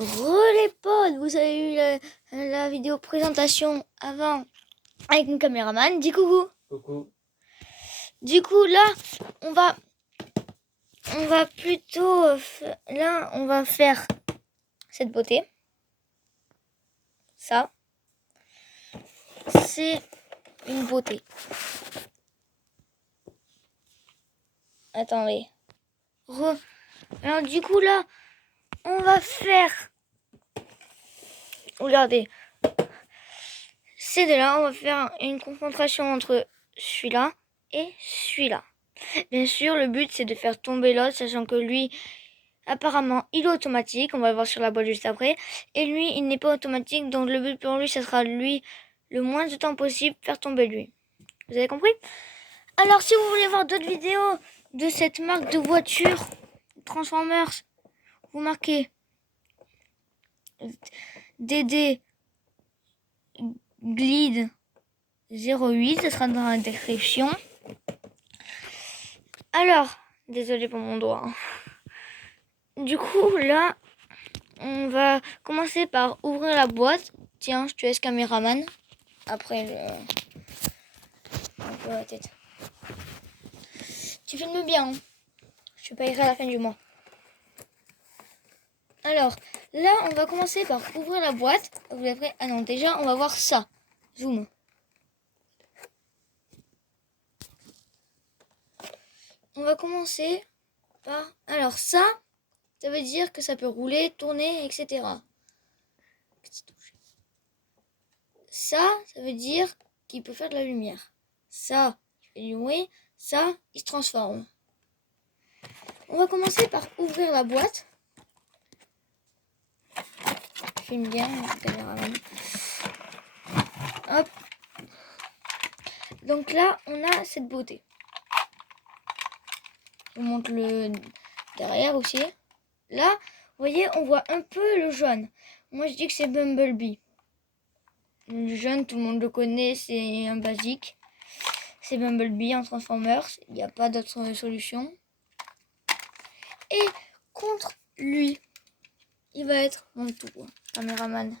Les potes, vous avez eu la vidéo présentation avant avec mon caméraman. Dis coucou. Coucou. Du coup là, on va plutôt là, on va faire cette beauté. Ça, c'est une beauté. Attendez. Alors du coup là, on va faire. Regardez. Ces deux-là, on va faire une concentration entre celui-là et celui-là. Bien sûr, le but c'est de faire tomber l'autre, sachant que lui, apparemment, il est automatique. On va le voir sur la boîte juste après. Et lui, il n'est pas automatique, donc le but pour lui, ça sera lui, le moins de temps possible, faire tomber lui. Vous avez compris? Alors, si vous voulez voir d'autres vidéos de cette marque de voiture Transformers, vous marquez DD Glide 08, ce sera dans la description. Alors, désolé pour mon doigt. Du coup, là, on va commencer par ouvrir la boîte. Tiens, je te laisse caméraman. Après, un peu la tête. Tu filmes bien, hein. Je te payerai à la fin du mois. Alors, là, on va commencer par ouvrir la boîte. Vous êtes prêts? Ah non, déjà, on va voir ça. Zoom. On va commencer par... Alors, ça veut dire que ça peut rouler, tourner, etc. Ça veut dire qu'il peut faire de la lumière. Ça, il fait du bruit. Ça, il se transforme. On va commencer par ouvrir la boîte. Je filme bien, caméraman. Hop. Donc là, on a cette beauté. Je vous montre le derrière aussi. Là, vous voyez, on voit un peu le jaune. Moi, je dis que c'est Bumblebee. Le jaune, tout le monde le connaît, c'est un basique. C'est Bumblebee en Transformers. Il n'y a pas d'autre solution. Et contre lui, il va être mon tour, caméraman.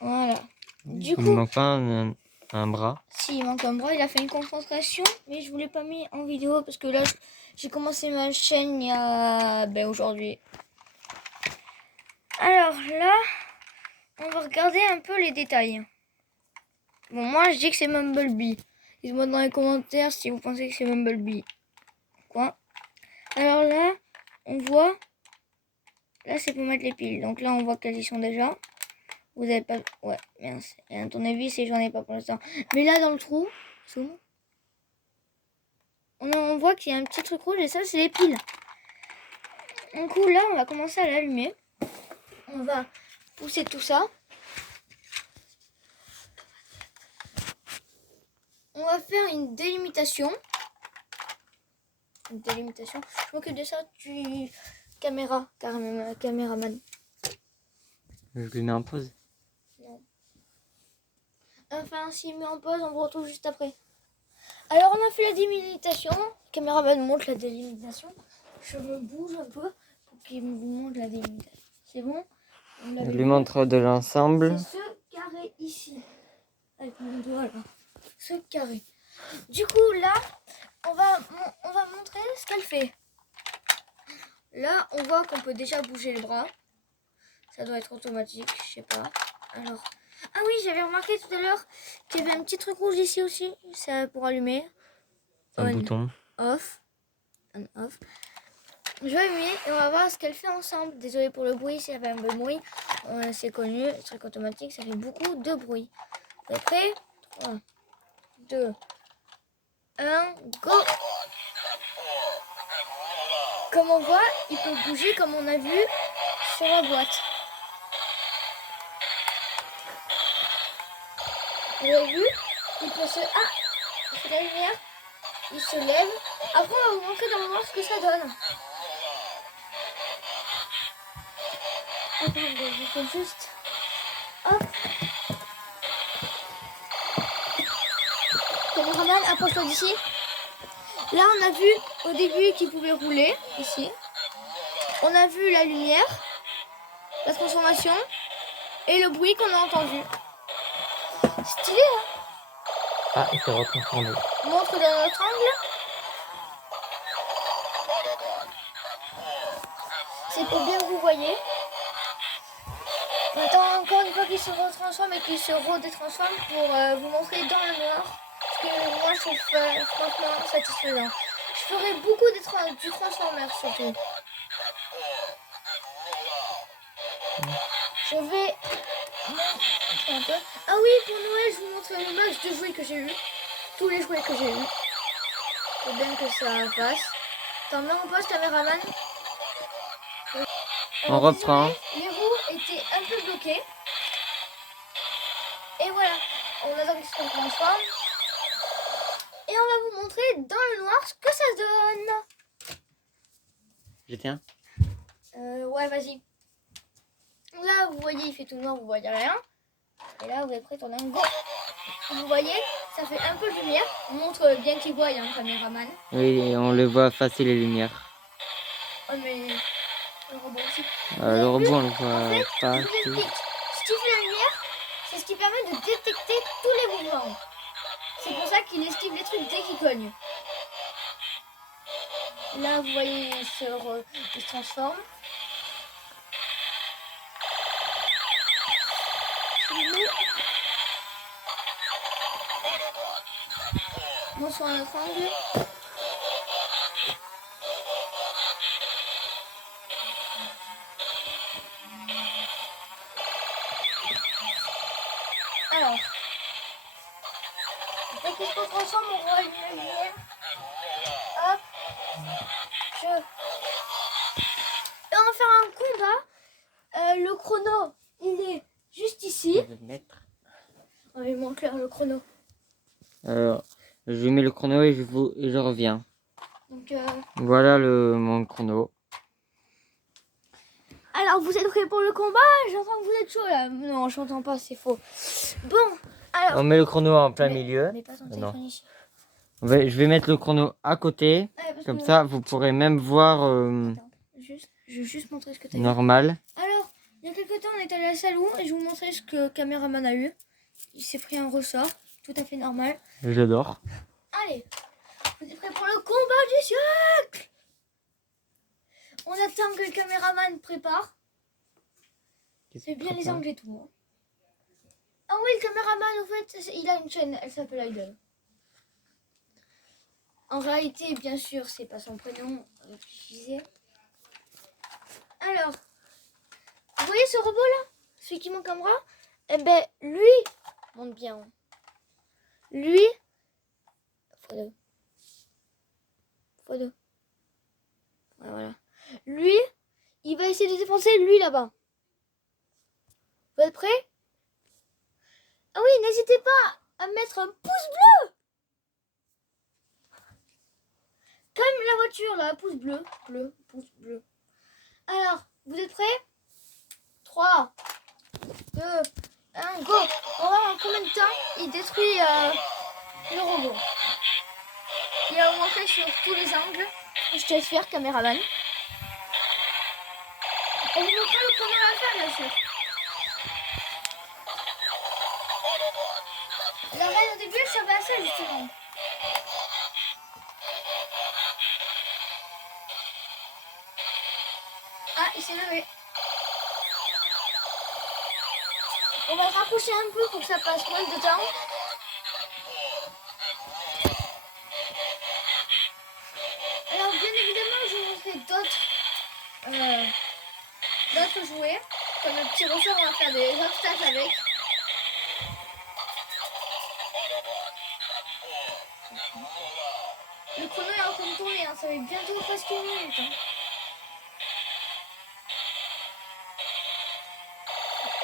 Voilà. Du coup, Il manque pas un bras. Si, il manque un bras. Il a fait une concentration, mais je ne vous l'ai pas mis en vidéo parce que là, j'ai commencé ma chaîne il y a... aujourd'hui. Alors là, on va regarder un peu les détails. Bon, moi, je dis que c'est Bumblebee. Dites-moi dans les commentaires si vous pensez que c'est Bumblebee. Quoi? Alors là, on voit... Là, c'est pour mettre les piles. Donc là, on voit qu'elles y sont déjà. Vous avez pas... Ouais, mince. Et à ton avis, c'est j'en ai pas pour l'instant. Mais là, dans le trou... On voit qu'il y a un petit truc rouge et ça, c'est les piles. Du coup, là, on va commencer à l'allumer. On va pousser tout ça. On va faire une délimitation. Je m'occupe de ça, caméraman. Je le mets en pause. Non. Enfin, s'il met en pause, on vous retrouve juste après. Alors, on a fait la délimitation. Le caméraman montre la délimitation. Je me bouge un peu pour qu'il vous montre la délimitation. C'est bon? Je lui montre de l'ensemble. C'est ce carré ici. Avec mon doigt là. Ce carré. Du coup, là, on va montrer ce qu'elle fait. Là, on voit qu'on peut déjà bouger les bras. Ça doit être automatique, je sais pas. Alors, ah oui, j'avais remarqué tout à l'heure qu'il y avait un petit truc rouge ici aussi. C'est pour allumer. Un bouton. Off. On off. Je vais allumer et on va voir ce qu'elle fait ensemble. Désolé pour le bruit, ça fait un peu de bruit. C'est connu, le truc automatique, ça fait beaucoup de bruit. Vous êtes prêts? 3, 2, 1, go! Comme on voit, il peut bouger comme on a vu sur la boîte. Vous avez vu? Il peut se... Ah! Il fait la lumière. Il se lève. Après, on va vous montrer dans le noir ce que ça donne. Attendez, je fais juste... Hop! Caméraman, approche-toi d'ici. Là, on a vu au début qu'il pouvait rouler, ici. On a vu la lumière, la transformation et le bruit qu'on a entendu. Stylé, hein? Ah, il s'est retransformé. Montre d'un autre angle. C'est pour bien que vous voyez. On attend encore une fois qu'il se retransforme et qu'il se redétransforme pour vous montrer dans le noir. Parce que moi, je trouve franchement satisfaisant. Je ferai beaucoup du Transformer surtout. Je vais montrer un peu. Ah oui, pour Noël, je vous montrerai le max de jouets que j'ai eu. Tous les jouets que j'ai eu. Faut bien que ça passe. T'en mets en pause, caméraman. On reprend. Désolé, les roues étaient un peu bloquées. Et voilà, on attend qu'ils se transforment. Et on va vous montrer dans le noir ce que ça donne. Je tiens. Ouais, vas-y. Là, vous voyez, il fait tout noir, vous voyez rien. Et là, vous êtes prêts, tournez un go. Vous voyez, ça fait un peu de lumière. On montre bien qu'il voit, un caméraman. Oui, on le voit passer les lumières. Oh, mais le robot aussi. Le robot, on le voit En fait, pas. je vous explique. Ce qui fait la lumière, c'est ce qui permet de détecter tous les mouvements. C'est pour ça qu'il esquive les trucs dès qu'il cogne. Là, vous voyez, il se transforme. Bon, sur un autre angle. Alors, dès qu'il se transforme, on voit une lumière. Hop. Et on va faire un combat. Le chrono, il est juste ici. Je vais mettre. Oh, il manque le chrono. Je mets le chrono et je reviens. Donc, Voilà mon chrono. alors, vous êtes prêts pour le combat? J'entends que vous êtes chaud là. Non, je n'entends pas, c'est faux. Bon, alors. On met le chrono en plein milieu. Mais pas ton Non. téléphone ici. Je vais mettre le chrono à côté. Ouais, Comme ça, vous pourrez même voir Attends, je vais juste montrer ce que tu as eu. normal. Alors, il y a quelques temps, on est allé à la salon et je vous montrais ce que le caméraman a eu. Il s'est pris un ressort, tout à fait normal. J'adore. Allez, vous êtes prêts pour le combat du siècle? On attend que le caméraman prépare. C'est bien les angles et tout. Hein. Ah oui, le caméraman, en fait, il a une chaîne, elle s'appelle Idol. En réalité, bien sûr, c'est pas son prénom, réfléchissez. Alors, vous voyez ce robot là? Celui qui manque un bras? Eh ben, lui, monte bien. Lui, fois deux. Ouais, voilà. Lui, il va essayer de défoncer lui là-bas. Vous êtes prêts? Ah oui, n'hésitez pas à mettre un pouce bleu. Comme la voiture là, pouce bleu, pouce bleu. Alors, vous êtes prêts? 3, 2, 1, go. On va voir en combien de temps il détruit le robot. Il va vous montrer sur tous les angles. Je te laisse faire, caméraman. On vous montrera le premier à faire, bien sûr. La reine au début, elle servait à ça, justement. Ah, il s'est levé. On va se rapprocher un peu pour que ça passe moins de temps. Alors, bien évidemment, je vous montrer d'autres jouets. Comme le petit ressort, on va faire des obstacles avec. Le chrono est en train de tourner, hein. Ça va être bientôt presque une minute. Hein.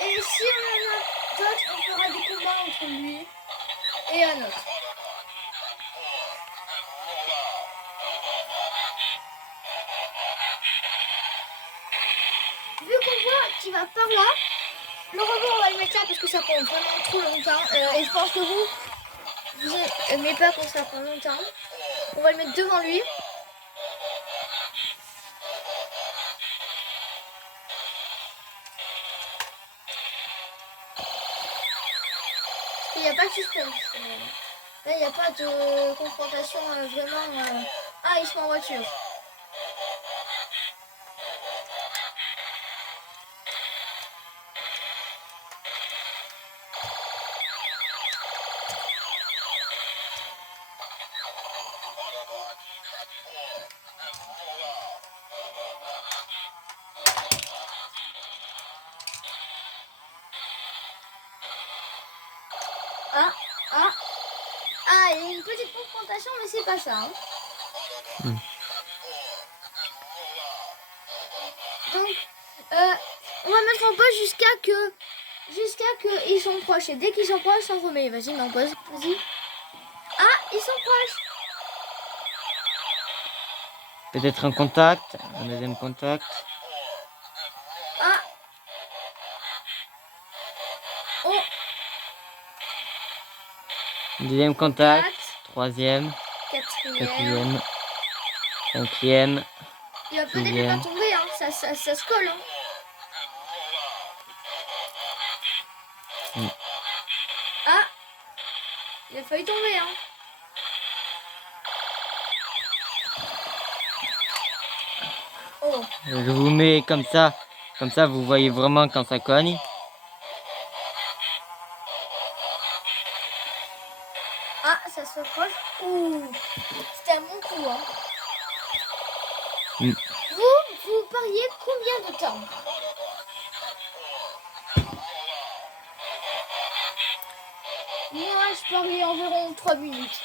Et si on en a d'autres, on fera des combats entre lui et un autre. Vu qu'on voit qu'il va par là, le robot on va le mettre là parce que ça prend vraiment trop longtemps. Et je pense que vous n'aimez pas quand ça prend longtemps. On va le mettre devant lui. Il n'y a pas de suspense. Là, il n'y a pas de confrontation vraiment. Ah, ils sont en voiture. Ah, il y a une petite confrontation, mais c'est pas ça. Hein. Donc, on va mettre en pause jusqu'à que ils sont proches. Et dès qu'ils sont proches, on remet. Vas-y, mets en pause. Vas-y. Ah, ils sont proches. Peut-être un contact, un deuxième contact. Ah. Oh. Deuxième contact. Troisième. Quatrième. Cinquième. Il va peut-être ne pas tomber, hein. Ça se colle. Hein. Ah. Il a failli tomber, hein. Oh. Je vous mets comme ça vous voyez vraiment quand ça cogne. Ah, ça se rapproche. Ouh, c'était un bon coup, hein. Vous pariez combien de temps? Moi, je parie environ 3 minutes.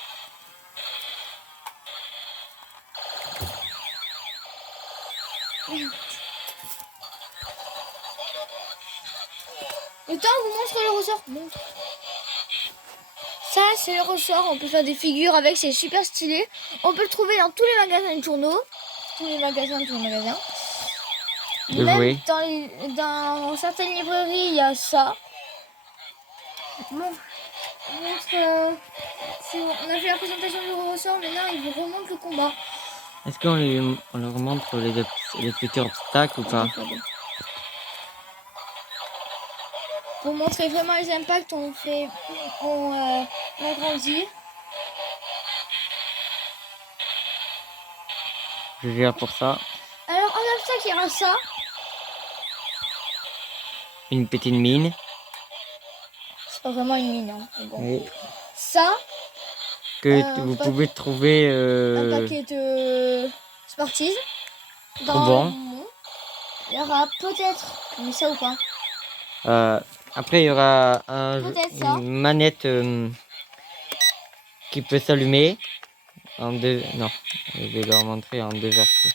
Le temps vous montre le ressort. Montre. Ça, c'est le ressort. On peut faire des figures avec. C'est super stylé. On peut le trouver dans tous les magasins de journaux. Tous les magasins. Même dans certaines librairies, il y a ça. Bon, on a fait la présentation du ressort. Maintenant, il vous remonte le combat. Est-ce qu'on leur montre les futurs obstacles ou pas? Pour montrer vraiment les impacts, on agrandit. Je viens pour ça. Alors, en obstacle, il y aura ça. Une petite mine. C'est pas vraiment une mine. Hein. Bon. Oui. Ça. Que vous pouvez trouver. Un paquet de Smarties. Bon. Il y aura peut-être. Mais ça ou pas? Après, il y aura une manette qui peut s'allumer en deux. Non, je vais leur montrer en deux versions.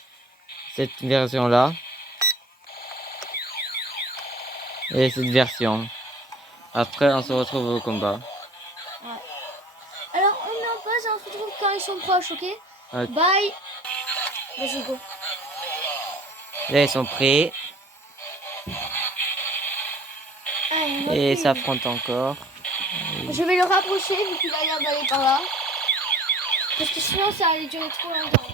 Cette version-là et cette version. Après, on se retrouve au combat. Ouais. Alors, on met en pause et on se retrouve quand ils sont proches, ok? Ouais. Bye. Vas-y, go. Là, ils sont prêts. Et s'affrontent encore. Je vais le rapprocher vu qu'il a l'air d'aller par là. Parce que sinon ça allait durer trop longtemps.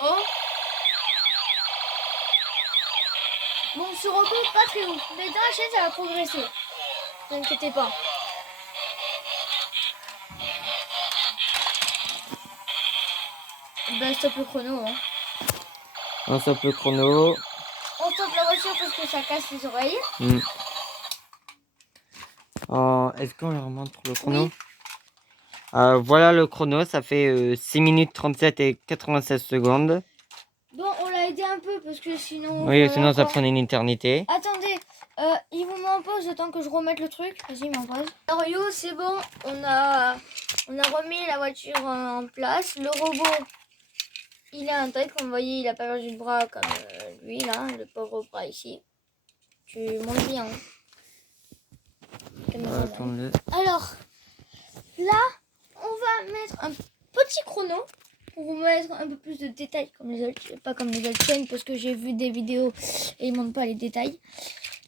Oh. Bon, sur repos, pas très haut. Mais dans la chaîne, ça va progresser. Ne vous inquiétez pas. Ben, stop le chrono. Hein. On stoppe le chrono. On stoppe la voiture parce que ça casse les oreilles. Est-ce qu'on leur montre le chrono? Oui. Voilà le chrono, ça fait 6 minutes 37 et 96 secondes. Bon, on l'a aidé un peu parce que sinon... Oui, sinon ça prenait une éternité. Attendez, il vous met en pause le temps que je remette le truc. Vas-y, mets en pause. Alors yo, c'est bon, on a remis la voiture en place. Le robot, il a un tête, comme vous voyez, il a pas perdu de bras comme lui là, le pauvre bras ici. Tu montes bien. Alors, là, on va mettre un petit chrono pour vous mettre un peu plus de détails, comme les autres, pas comme les autres chaînes, parce que j'ai vu des vidéos et ils montrent pas les détails.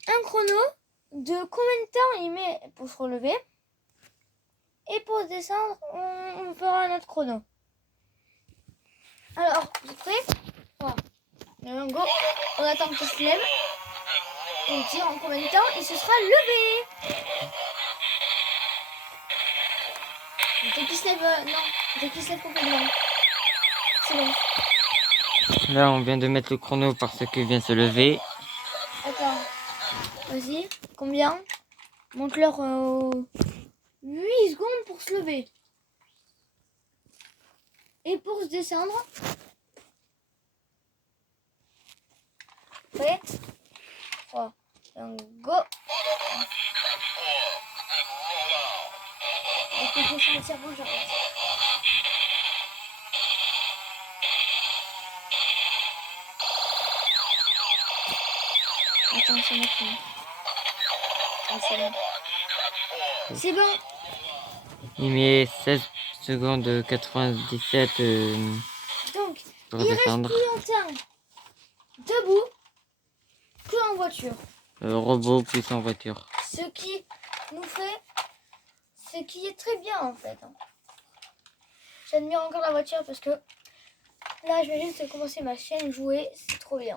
Un chrono de combien de temps il met pour se relever. Et pour se descendre, on fera un autre chrono. Alors, vous êtes prêts? Voilà. Go. On attend qu'il se lève. On tire en combien de temps il se sera levé. Dès qu'il se lève, non, dès qu'il se lève complètement. C'est bon. Là, on vient de mettre le chrono parce qu'il vient se lever. Attends. Vas-y. Combien? Montre-leur 8 secondes pour se lever. Et pour se descendre. Prêt? 3, 2, go. Et puis sur le cerveau, j'arrête. Attends, c'est bon. Ah, c'est bon. C'est bon. Il met 16 secondes 97 Donc, pour il reste descendre. plus longtemps debout que en voiture. Robot plus en voiture. Ce qui nous fait... Ce qui est très bien en fait. J'admire encore la voiture parce que là, je vais juste commencer ma chaîne jouer. C'est trop bien.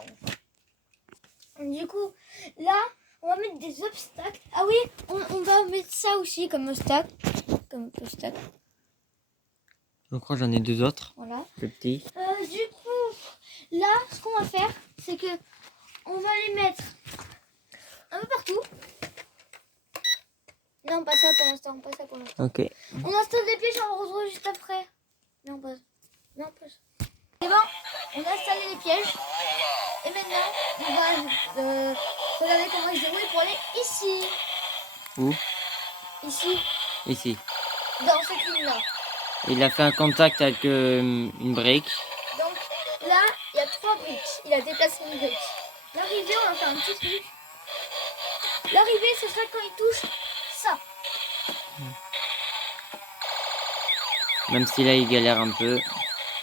Du coup, là, on va mettre des obstacles. Ah oui, on va mettre ça aussi comme obstacle. Comme obstacle. Je crois que j'en ai 2 autres. Voilà. Le petit. Du coup, là, ce qu'on va faire, c'est que on va les mettre un peu partout. Non, pas ça pour l'instant, pas ça pour l'instant. Ok. On installe des pièges, on retrouve juste après. Non, pas ça. Non, pas ça. C'est bon, on a installé les pièges. Et maintenant, on va regarder comment ils se débrouillent pour aller ici. Où? Ici, Ici. dans cette ligne-là. Il a fait un contact avec une brique. Donc là, il y a 3 briques. Il a déplacé une brique. L'arrivée, on va faire un petit truc. L'arrivée, ce serait quand il touche ça. Même si là, il galère un peu.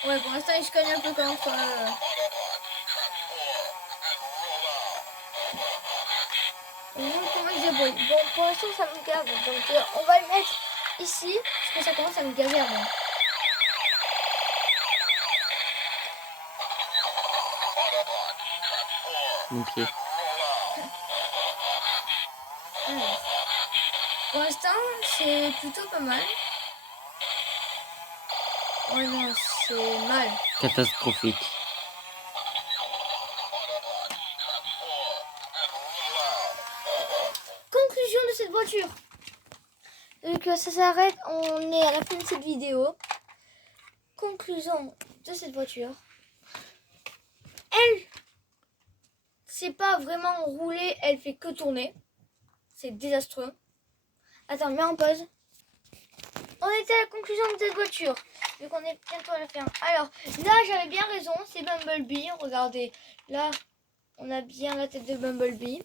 Ouais, pour l'instant, il se cogne un peu comme ça. On montre comment il se débrouille. Bon, pour l'instant, ça me gave. Donc, on va le mettre ici, parce que ça commence à me gaver à moi. Mon pied. Alors, pour l'instant, c'est plutôt pas mal. Ouais, non, c'est mal. Catastrophique. Conclusion de cette voiture. Donc ça s'arrête, on est à la fin de cette vidéo. Conclusion de cette voiture. Elle, c'est pas vraiment rouler, elle fait que tourner. C'est désastreux. Attends, mets en pause. On était à la conclusion de cette voiture. Vu qu'on est bientôt à la fin. Alors, là, j'avais bien raison. C'est Bumblebee. Regardez. Là, on a bien la tête de Bumblebee.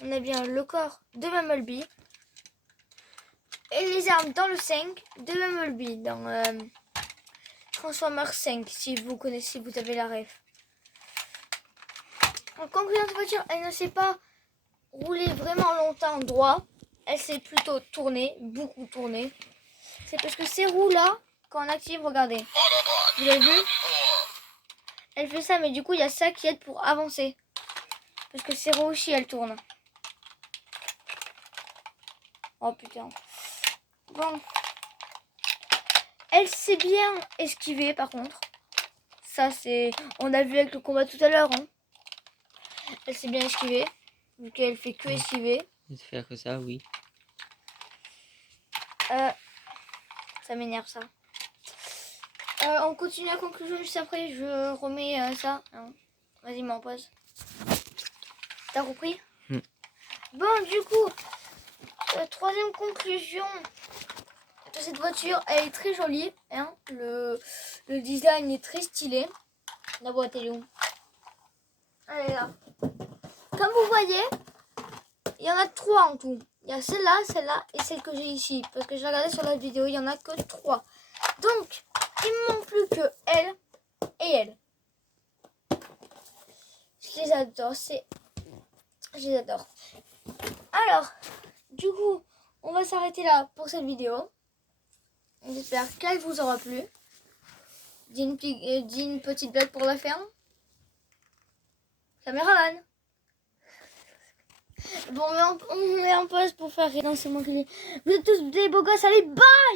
On a bien le corps de Bumblebee. Et les armes dans le 5 de Bumblebee. Dans Transformers 5. Si vous connaissez, vous avez la ref. En conclusion de cette voiture, elle ne sait pas rouler vraiment longtemps droit. Elle sait plutôt tourner. Beaucoup tourner. C'est parce que ces roues-là, quand on active, regardez. Vous avez vu? Elle fait ça, mais du coup, il y a ça qui aide pour avancer. Parce que ces roues aussi, elles tournent. Oh putain. Bon. Elle sait bien esquiver, par contre. Ça, c'est... On a vu avec le combat tout à l'heure. Hein. Elle sait bien esquiver. Vu qu'elle fait que esquiver. Il se fait que ça, oui. Ça m'énerve, ça. On continue la conclusion juste après. Je remets ça. Vas-y, mets en pause. T'as repris? Bon, du coup, troisième conclusion de cette voiture, elle est très jolie. Hein. Le design est très stylé. La boîte est où? Elle est là. Comme vous voyez, il y en a 3 en tout. Il y a celle-là et celle que j'ai ici. Parce que j'ai regardé sur la vidéo, il n'y en a que 3. Donc, Il me manque plus que elle et elle. Je les adore, je les adore. Alors, du coup, on va s'arrêter là pour cette vidéo. J'espère qu'elle vous aura plu. Dis une petite blague pour la ferme. Caméraman. Bon, on met en pause pour faire rien. C'est moi qui l'ai. Vous êtes tous des beaux gosses, allez, bye!